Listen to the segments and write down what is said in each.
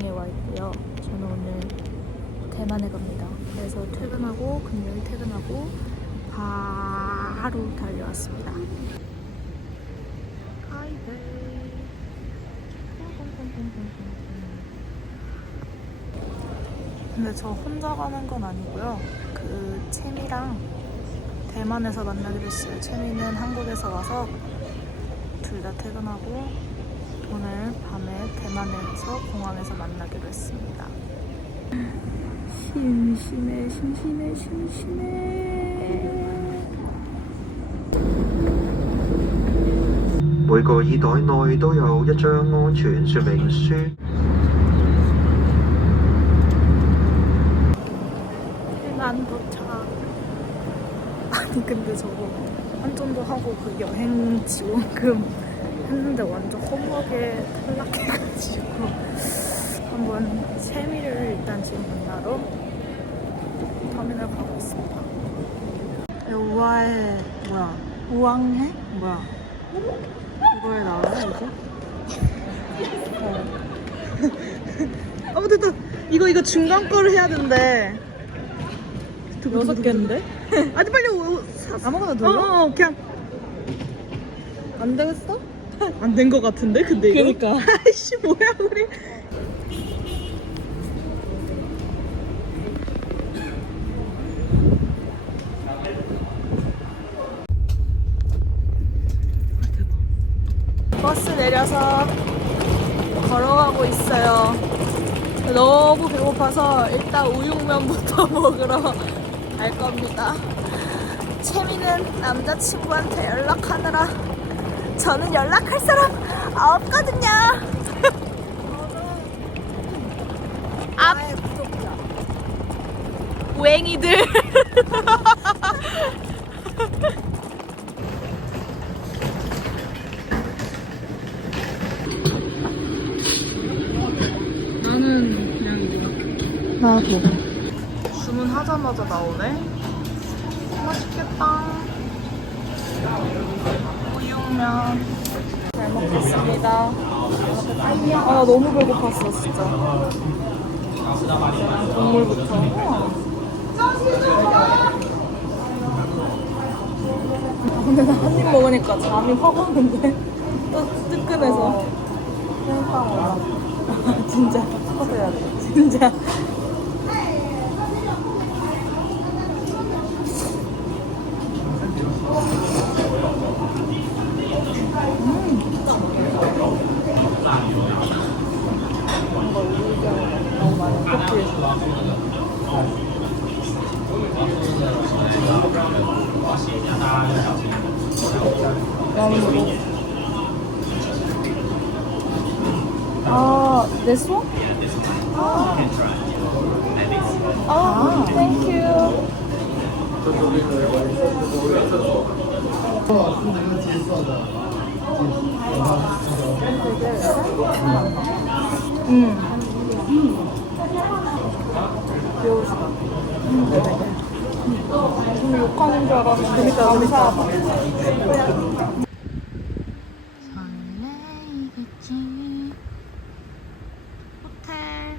공항에 와 있고요. 저는 오늘 대만에 갑니다. 그래서 퇴근하고 금요일 퇴근하고 바로 달려왔습니다. 근데 저 혼자 가는 건 아니고요. 그 채미랑 대만에서 만나기로 했어요. 채미는 한국에서 와서 둘 다 퇴근하고 오늘 밤에 대만에서 공항에서 만나기로 했습니다. 심심해, 심심해, 심심해. 每個耳袋內都有一張安全說明書。 대만 도착. 아니 근데 저거 환전도 하고 그 여행 지원금 했는데 완전 허무하게 탈락해가지고 한번 세미를 일단 지금 만나러 터미널 가고 있습니다. 우아해 뭐야 우왕해? 뭐야 이거에 나와요 이제? 어 됐다 이거 이거 중간 거를 해야 된대 여섯 개인데? 아니 빨리 오, 오, 사, 아무거나 어, 눌러? 어, 어 그냥 안 되겠어? 안된거 같은데 근데 이거 그러니까. 아이씨 뭐야 우리 버스 내려서 걸어가고 있어요. 너무 배고파서 일단 우육면부터 먹으러 갈 겁니다. 채미는 남자친구한테 연락하느라 저는 연락할 사람 없거든요. 앞 우행이들 나는 그냥 나도 주문하자마자 나오네. 맛있겠다. 우육면 잘 먹겠습니다. 아, 나 너무 배고팠어, 진짜. 국물부터. 아, 근데 나 한 입 먹으니까 잠이 확 오는데? 또 뜨끈해서. 진짜. 터져 야 돼. 진짜. 아, this one? 아, 아, thank you. 음. 귀여우시다. 음, 네네. 좀 욕하는 줄 알았는데. 그니까, 그니까. 설레이겠지. 호텔.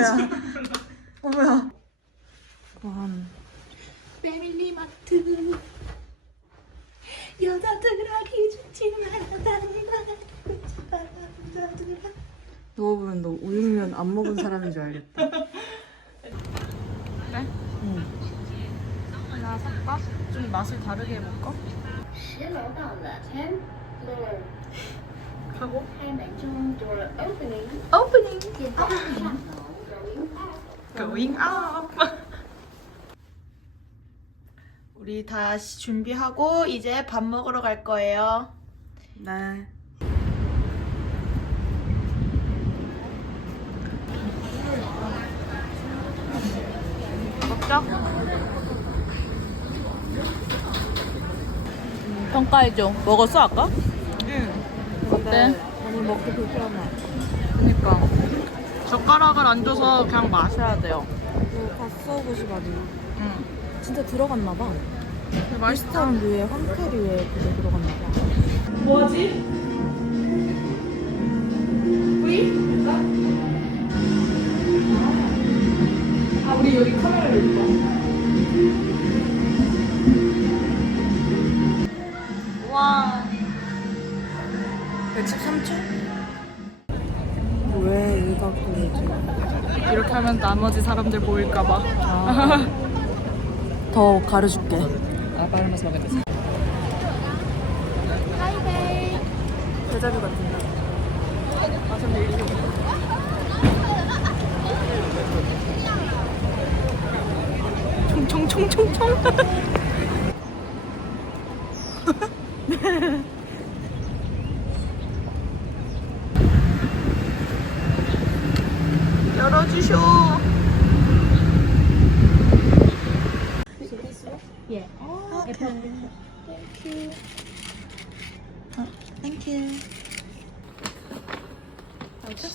아니 뭐야 어 뭐야 원. 패밀리마트. 여자들 하기 좋지만 남자들아. 너 보면 너 우육면 안 먹은 사람인 줄 알겠다 그래? 응. 하나 살까? 좀 맛을 다르게 해볼까? 十楼到了，ten floor， 하고 开门中 door opening， 오프닝. 现在上楼，going up。 Going up. 우리 다시 준비하고 이제 밥 먹으러 갈 거예요. 네 먹자. 평가해줘. 먹었어 아까? 응. 어때? 많이 먹기 불편해. 그니까 젓가락을 안 줘서 그냥 마셔야 돼요. 이거 바디. 응. 진짜 들어갔나 봐. 맛있다. 비슷한 류의 황태류에 그게 들어갔나 봐. 뭐지? 우리? 아 우리 여기 카메라를 있어. 와. 113초? 하면 나머지 사람들 보일까봐. 더 가려줄게. 대자뷰 같은데. 총총총총총. 열어주쇼.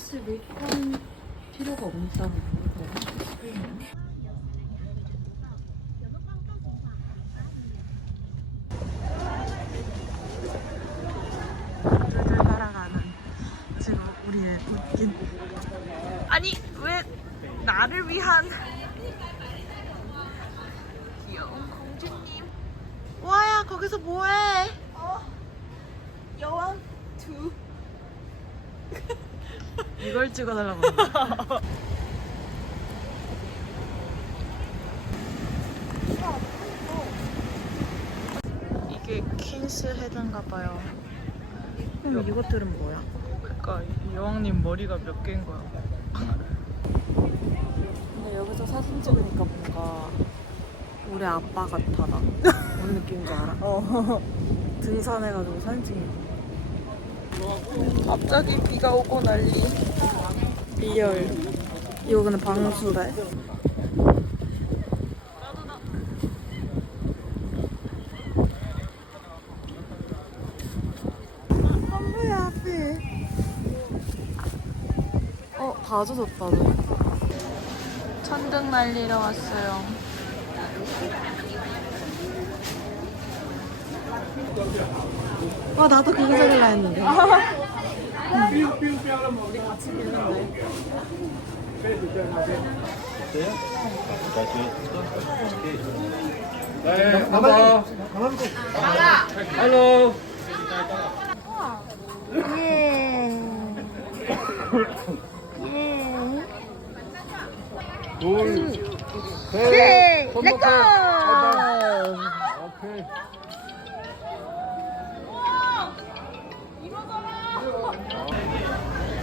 사실 밀건 필요가 없다고 둘둘 살아가는 지금 우리의 웃긴 아니 왜 나를 위한 귀여운 공주님? 와야 거기서 뭐해? 어 여왕 두. 이걸 찍어달라고 이게 퀸스 헤드인가 봐요. 그럼 이것들은 뭐야? 그러니까 여왕님 머리가 몇 개인 거야? 근데 여기서 사진 찍으니까 뭔가 우리 아빠 같아 나. 뭔 느낌인지 알아? 어. 등산해가지고 사진 찍는 갑자기 비가 오고 난리. 리얼. 이거 근데 방수래. 한부야 앞에. 어, 다 젖었다, 너. 천둥 날리러 왔어요. 와, 나도 그거 적을라 했는데.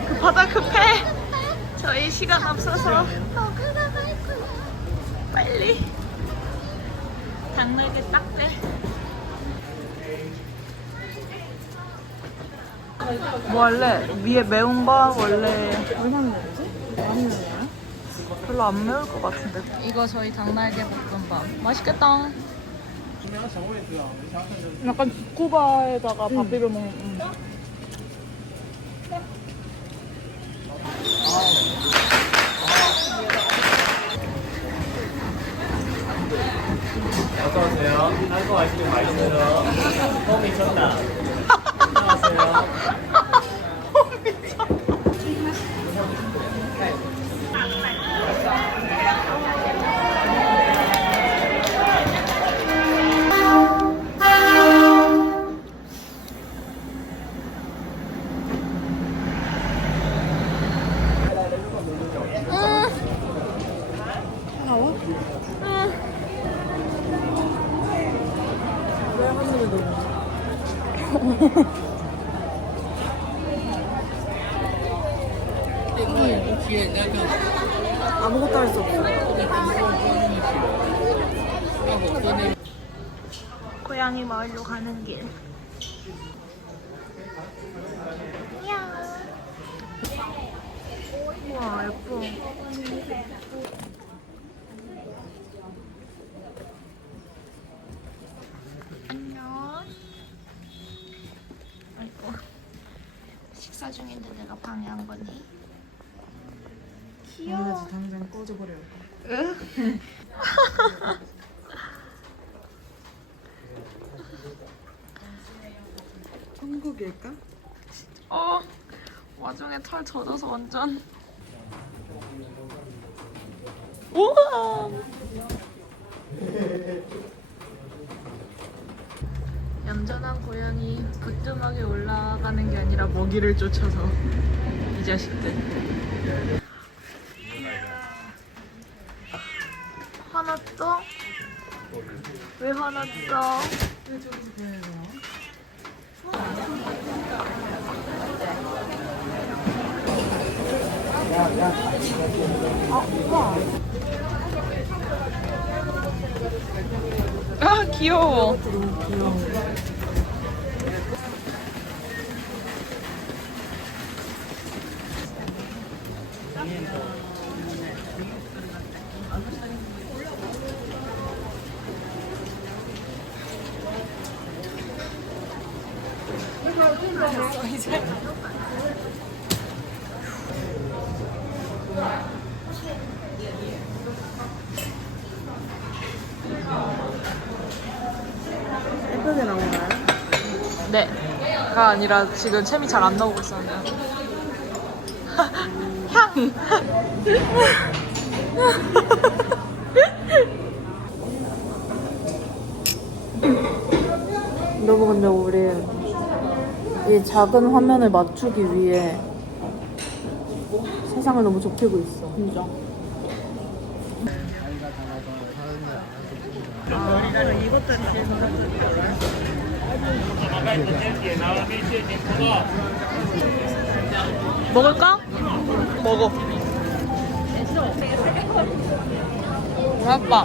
급하다 급해. 저희 시간 없어서. 빨리. 당나게 딱 빼. 뭐 할래? 위에 매운 거 원래? 많이 먹나요? 별로 안 매울 것 같은데. 이거 저희 당날개 볶음밥. 맛있겠다. 약간 두코바에다가 밥 비벼 먹는. 음. 어서 오세요. 한국 아시는 맛있어요. 홈이 쳤다. 안녕하세요. 왜 하늘을 너무. 아무것도 할 수 없어. 고양이 마을로 가는 길. 우와 예뻐. 안녕. 아이고 식사 중인데 내가 방해한 거니? 꺼져버려. 천국일까? 어 와중에 털 젖어서 완전. 우와! 얌전한 고양이 부뚜막에 올라가는 게 아니라 먹이를 쫓아서 이 자식들 화났어? 왜 화났어? 아 귀여워 아니라 지금 챔이 잘 안 나오고 있었는데 향 여러분 근데 우리 이 작은 화면을 맞추기 위해 세상을 너무 좁히고 있어. 진짜. 먹을까? 먹어 아빠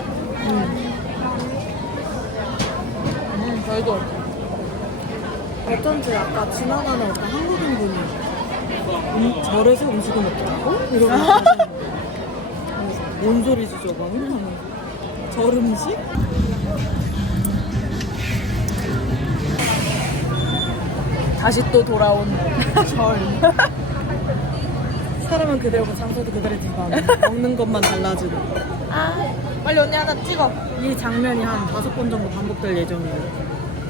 음 저희도 어쩐지 아까 지나가는 어떤 한국인 분이 음, 절에서 음식을 먹더라고? 이러면서 뭔 소리지 저거는? 하면서. 절 음식? 다시 또 돌아온 절 사람은 그대로고 장소도 그대로지만 먹는 것만 달라지고 아, 빨리 언니 하나 찍어 이 장면이 한 다섯 번 정도 반복될 예정이에요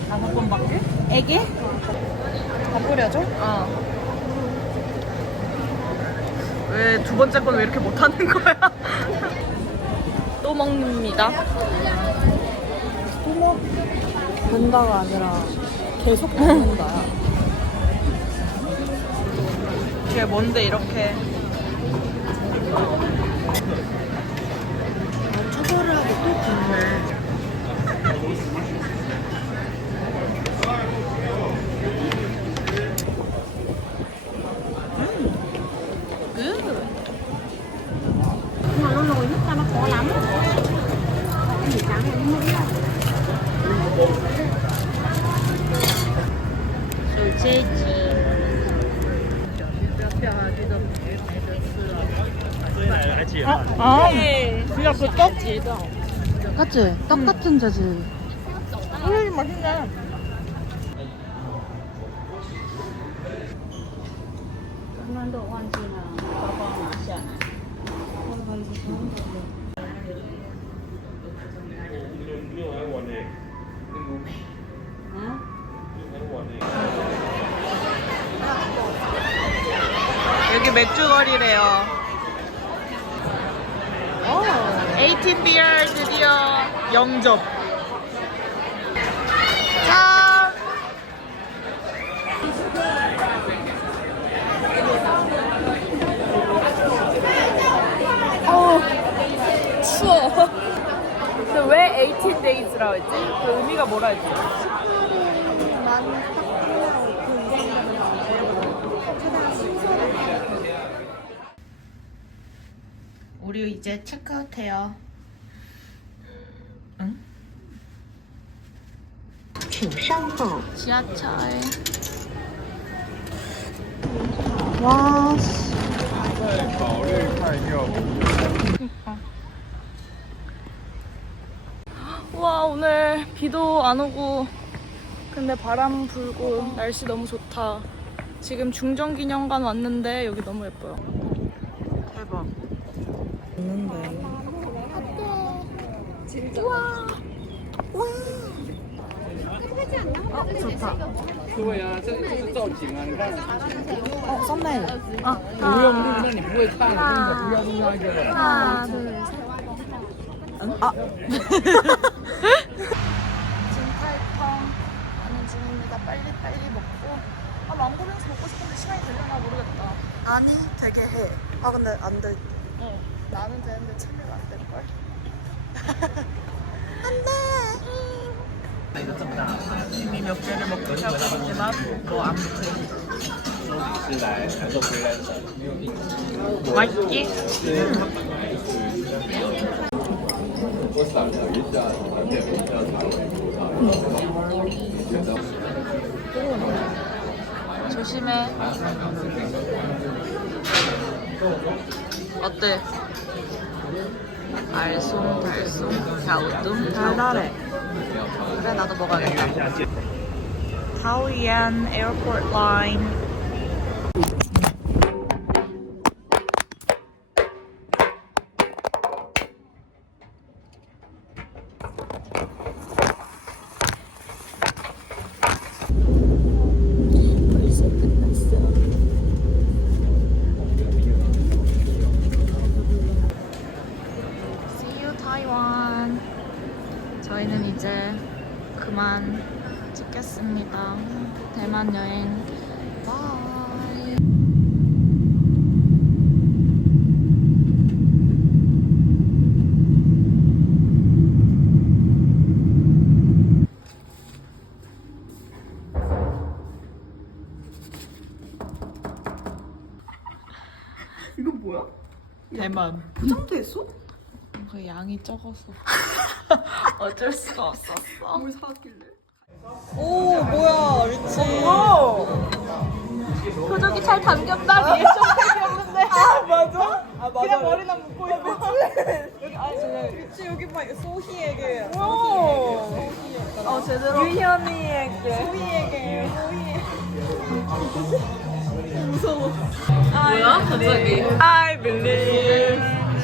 다섯 번밖에? 애기? 다 뿌려줘? 어. 왜 두 번째 건 왜 이렇게 못하는 거야? 또 먹습니다. 또뭐 된다가 아니라 계속 먹는다 이게 뭔데 이렇게? 처벌을 하고 또 굽네 아, 그냥 길다. 같지? 떡 음. 같은 재질. 음, 맛있네. 여기 맥주거리래요. 18 비어 드디어 영접. 짠! 어, 추워. 근데 왜 18 days라고 했지? 그 의미가 뭐라 했지? 우리 이제 체크아웃 해요. 응? 지하철. 와, 씨. 와 오늘 비도 안 오고 근데 바람 불고 날씨 너무 좋다. 지금 중정기념관 왔는데 여기 너무 예뻐요. 대박. 있는데. 좋다. 对呀、这这是造景啊！你看， 어, 썸네일. 아, 不用录，那你不会看，我跟你讲，不要录那个了。 하나, 둘, 셋. 아, 진탈펑 하는 중입니다. 빨리 빨리 먹고. 아 망고빙수 먹고 싶은데 시간이 되려나 모르겠다. 아니, 되게 해. 아, 근데 안 돼. 어, 나는 되는데 채미가 안 될 걸. 아, 이미 몇 개를 먹고 시작했지만 뭐안 붙어. 맛있지? 음. 조심해. 어때? 알쏭달쏭 갸우뚱 달달해. 그래 나도 먹어야겠다. 타오이안 에어포트 라인. See you Taiwan. 저희는 이제 그만 찍겠습니다. 대만 여행. 바이. 대만. 포장됐어? 그 양이 적어서 어쩔 수가 없었어. 뭘 사왔길래? 오, 뭐야, 미치. 표정이 잘 담겼다. 없는데. 아, 맞아? 아, 맞아. 그냥 머리만 묶고 있고. 여기, 아, 그치, 여기 봐. 소희에게. 오. 어 제대로. 유현이에게. 소희에게. 소희. 무서워. 뭐야 갑자기? I believe.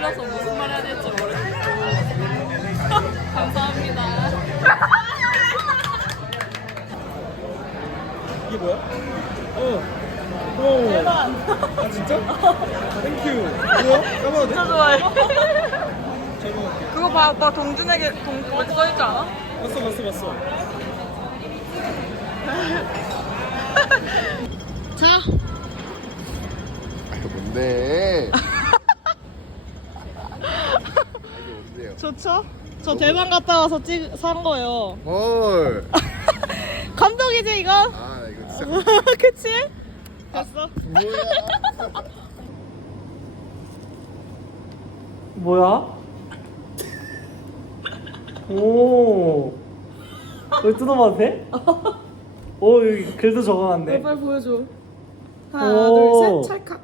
떨려서 무슨 말 해야 될지 모르겠고 감사합니다. 이게 뭐야? 어. 고마워. 대박. 아 진짜? 땡큐. 뭐야? 까봐도 돼? 진짜 좋아해. 잘 먹을게. 그거 봐, 오빠 동준에게 동 그거 써있지 않아? 봤어 봤어 봤어. 이거 뭔데? 이게 좋죠? 저 대만 갔다 와서 찍, 산 거예요. 헐. 감동이지, 이거? 아 이거 진짜 그치? 됐어? 뭐야? 뭐야? 오. 여기 뜯어봐도 돼? 오, 여기 글도 적어놨네. 빨리 보여줘. 하나, 오. 둘, 셋, 찰칵.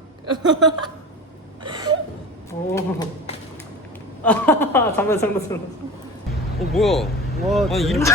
오. 아, 장난, 장난, 장난. 어 뭐야? 와. 아니 이름 써.